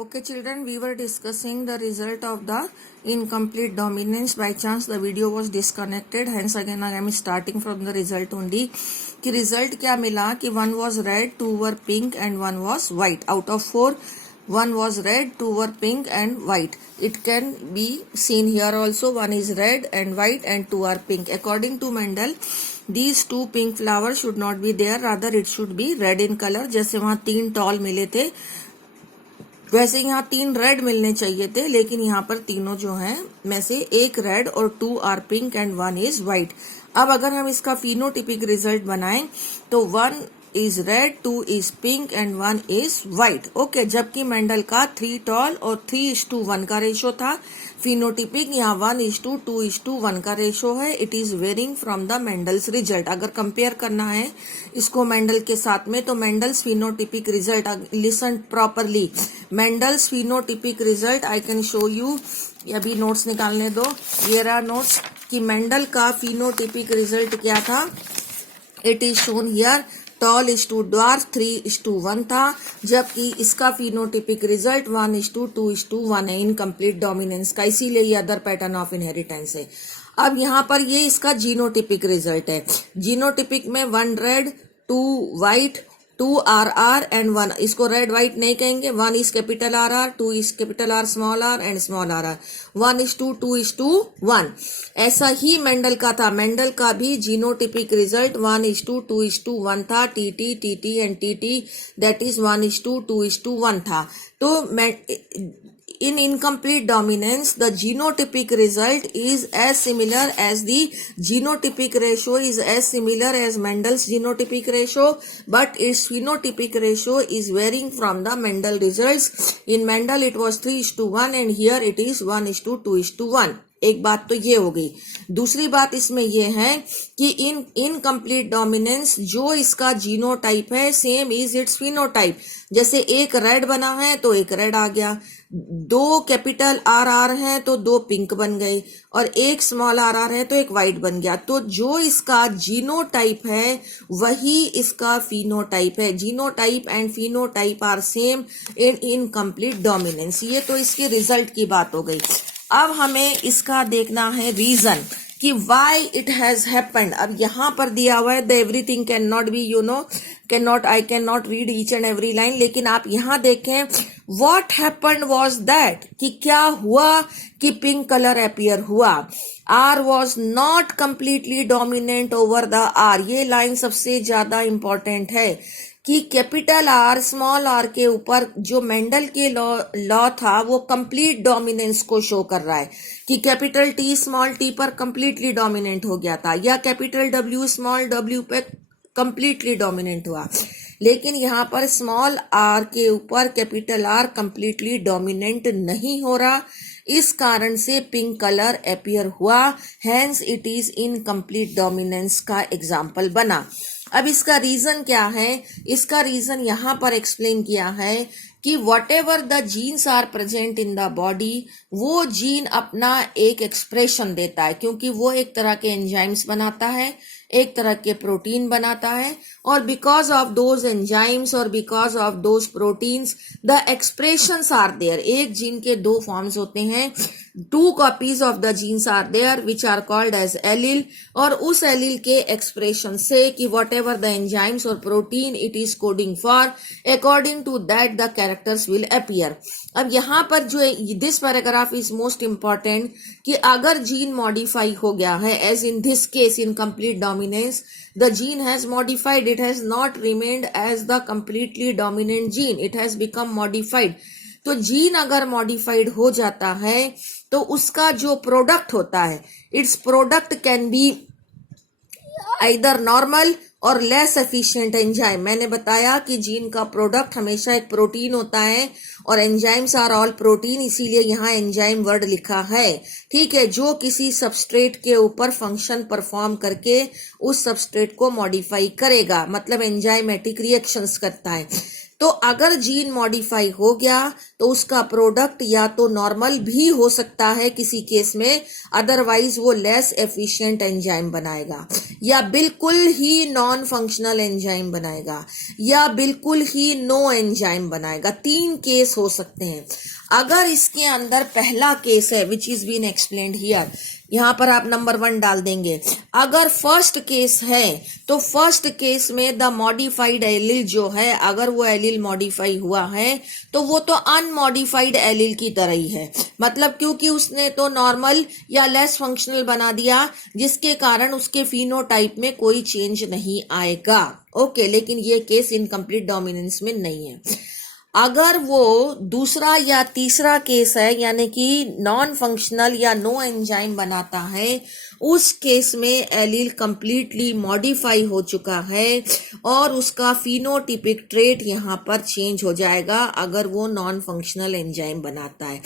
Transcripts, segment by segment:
Okay, children, we were discussing the result of the incomplete dominance. By chance, the video was disconnected. Hence, again, I am starting from the result only. कि result क्या मिला कि one was red, two were pink, and one was white. Out of four, one was red, two were pink, and white. It can be seen here also. One is red and white, and two are pink. According to Mendel, these two pink flowers should not be there. Rather, it should be red in color. जैसे वहाँ तीन tall मिले थे, वैसे यहाँ तीन red मिलने चाहिए थे, लेकिन यहाँ पर तीनों जो हैं में से एक रेड और two are pink and one is white. अब अगर हम इसका फिनोटिपिक रिजल्ट बनाएं तो one is red, two is pink and one is white. Okay, जबकि मेंडल का 3 टॉल और 3:1 का रेशो था. फिनोटिपिक यहाँ 1:2:1 का रेशो है. It is varying from the Mendel's result. अगर कंपेयर करना है इसको मेंडल के साथ में तो Mendel's phenotypic result, listen properly, Mendel's phenotypic result I can show you. अभी नोट्स निकालने दो, ये रहा नोट्स कि मेंडल का फिनोटिपिक रिजल्ट क्या था. It is shown here. Tall is to dwarf 3:1 था, जबकि इसका फिनोटिपिक रिजल्ट 1:2:1 है. इनकम्प्लीट डोमिनेंस का, इसीलिए ये अदर पैटर्न ऑफ इनहेरिटेंस है. अब यहाँ पर ये इसका जीनोटिपिक रिजल्ट है. जीनोटिपिक में 1 रेड, 2 व्हाइट, 2 RR एंड 1. इसको रेड व्हाइट नहीं कहेंगे. 1 is capital RR, 2 is capital R small r and small RR. 1:2:1. ऐसा ही मेंडल का था. मेंडल का भी जीनोटिपिक रिजल्ट 1:2:1 था. TT and TT that is 1:2:1 था. तो in incomplete dominance, the genotypic result is as similar as the genotypic ratio is as similar as Mendel's genotypic ratio, but its phenotypic ratio is varying from the Mendel results. In Mendel it was 3:1 and here it is 1:2:1. एक बात तो ये हो गई. दूसरी बात इसमें ये है कि इन इनकम्प्लीट डोमिनेंस जो इसका जीनोटाइप है सेम इज इट्स फिनोटाइप. जैसे एक रेड बना है तो एक रेड आ गया, 2 कैपिटल RR हैं तो 2 पिंक बन गए, और एक स्मॉल RR है तो एक व्हाइट बन गया. तो जो इसका जीनोटाइप है वही इसका फिनोटाइप है. Genotype and phenotype are same in incomplete dominance. ये तो इसके रिजल्ट की बात हो गई. अब हमें इसका देखना है रीजन कि वाई इट हैज हैपेंड. अब यहाँ पर दिया हुआ है the everything can not be, you know, I can not read each and every line, लेकिन आप यहाँ देखें व्हाट हैपेंड वाज दैट, कि क्या हुआ कि पिंक कलर अपीयर हुआ. R was not completely dominant over the R. ये लाइन सबसे ज्यादा इंपॉर्टेंट है कि कैपिटल आर स्मॉल आर के ऊपर जो मेंडल के लॉ था वो कंप्लीट डोमिनेंस को शो कर रहा है कि कैपिटल टी स्मॉल टी पर कंप्लीटली डोमिनेंट हो गया था, या कैपिटल डब्ल्यू स्मॉल डब्ल्यू पे कंप्लीटली डोमिनेंट हुआ. लेकिन यहाँ पर स्मॉल आर के ऊपर कैपिटल आर कंप्लीटली डोमिनेंट नहीं हो रहा. इस कारण से पिंक कलर अपीयर हुआ. Hence it is incomplete dominance का एग्जाम्पल बना. अब इसका रीजन क्या है? इसका रीजन यहाँ पर एक्सप्लेन किया है कि whatever the genes are present in the body, वो जीन अपना एक एक्सप्रेशन देता है, क्योंकि वो एक तरह के एंजाइम्स बनाता है, एक तरह के प्रोटीन बनाता है, और बिकॉज ऑफ दोज एंजाइम्स और because of those proteins the expressions are there. एक जीन के 2 फॉर्म्स होते हैं. 2 copies of the genes are there which are called as allele, और उस एलील के एक्सप्रेशन से कि वॉट एवर द एंजाइम्स और protein it is coding for, according to that the characters will appear. अब यहाँ पर जो this paragraph is most important कि अगर जीन मॉडिफाई हो गया है, as in this case incomplete dominance the gene has modified, it has not remained as the completely dominant gene, it has become modified. तो gene अगर modified हो जाता है तो उसका जो प्रोडक्ट होता है, it's product can be either normal और लेस एफिशिएंट एंजाइम. मैंने बताया कि जीन का प्रोडक्ट हमेशा एक प्रोटीन होता है और एंजाइम्स आर ऑल प्रोटीन, इसीलिए यहाँ एंजाइम वर्ड लिखा है. ठीक है, जो किसी सबस्ट्रेट के ऊपर फंक्शन परफॉर्म करके उस सबस्ट्रेट को मॉडिफाई करेगा, मतलब एंजाइमेटिक रिएक्शंस करता है. तो अगर जीन मॉडिफाई हो गया तो उसका प्रोडक्ट या तो नॉर्मल भी हो सकता है किसी केस में, अदरवाइज वो लेस एफिशिएंट एंजाइम बनाएगा, या बिल्कुल ही नॉन फंक्शनल एंजाइम बनाएगा, या बिल्कुल ही नो एंजाइम बनाएगा। 3 केस हो सकते हैं। अगर इसके अंदर पहला केस है which is been explained here, यहां पर आप नंबर 1 डाल देंगे। अगर फर्स्ट केस है तो फर्स्ट केस में द मॉडिफाइड एलील जो है, अगर वो एलील मॉडिफाई हुआ है तो वो तो अनमॉडिफाइड एलील की तरह ही है, मतलब क्योंकि उसने तो नॉर्मल या लेस फंक्शनल बना दिया, जिसके कारण उसके फिनोटाइप में कोई चेंज नहीं आएगा। ओके, लेकिन ये केस इनकम्प्लीट डोमिनेंस में नहीं है। अगर वो दूसरा या तीसरा केस है, यानी कि नॉन फंक्शनल या नो एंजाइम बनाता है, उस केस में एलील कंप्लीटली मॉडिफाई हो चुका है और उसका फिनोटिपिक ट्रेट यहाँ पर चेंज हो जाएगा अगर वो नॉन फंक्शनल एंजाइम बनाता है,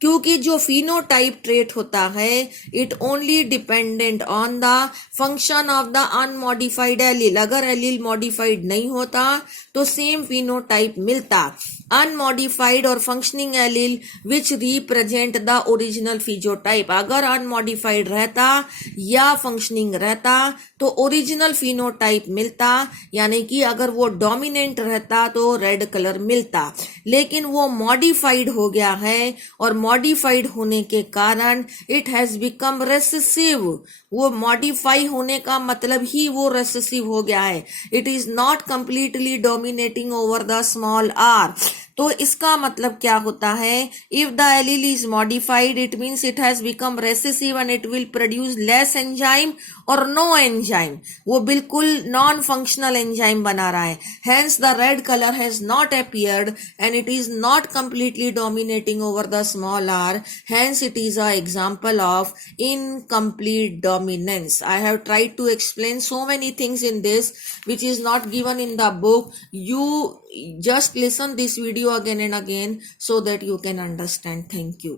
क्योंकि जो फिनोटाइप ट्रेट होता है it only dependent on the function of the unmodified allele. अगर एलील मॉडिफाइड नहीं होता तो सेम फिनोटाइप मिलता। अनमॉडिफाइड और functioning allele which represent the original phenotype, अगर अनमॉडिफाइड रहता या फंक्शनिंग रहता तो ओरिजिनल फिनोटाइप मिलता, यानी कि अगर वो डोमिनेंट रहता तो रेड कलर मिलता। लेकिन वो मॉडिफाइड हो गया है और मॉडिफाइड होने के कारण इट हैज बिकम रेसेसिव। वो मॉडिफाई होने का मतलब ही वो रेसेसिव हो गया है। It is not completely dominating over the small R. तो इसका मतलब क्या होता है, if the allele is modified it means it has become recessive and it will produce less enzyme और नो एंजाइम, वो बिल्कुल नॉन फंक्शनल एंजाइम बना रहा है। Hence the red colour has not appeared and it is not completely dominating over the small r, hence it is an example of incomplete dominance. I have tried to explain so many things in this which is not given in the book. You just listen this video again and again so that you can understand. Thank you.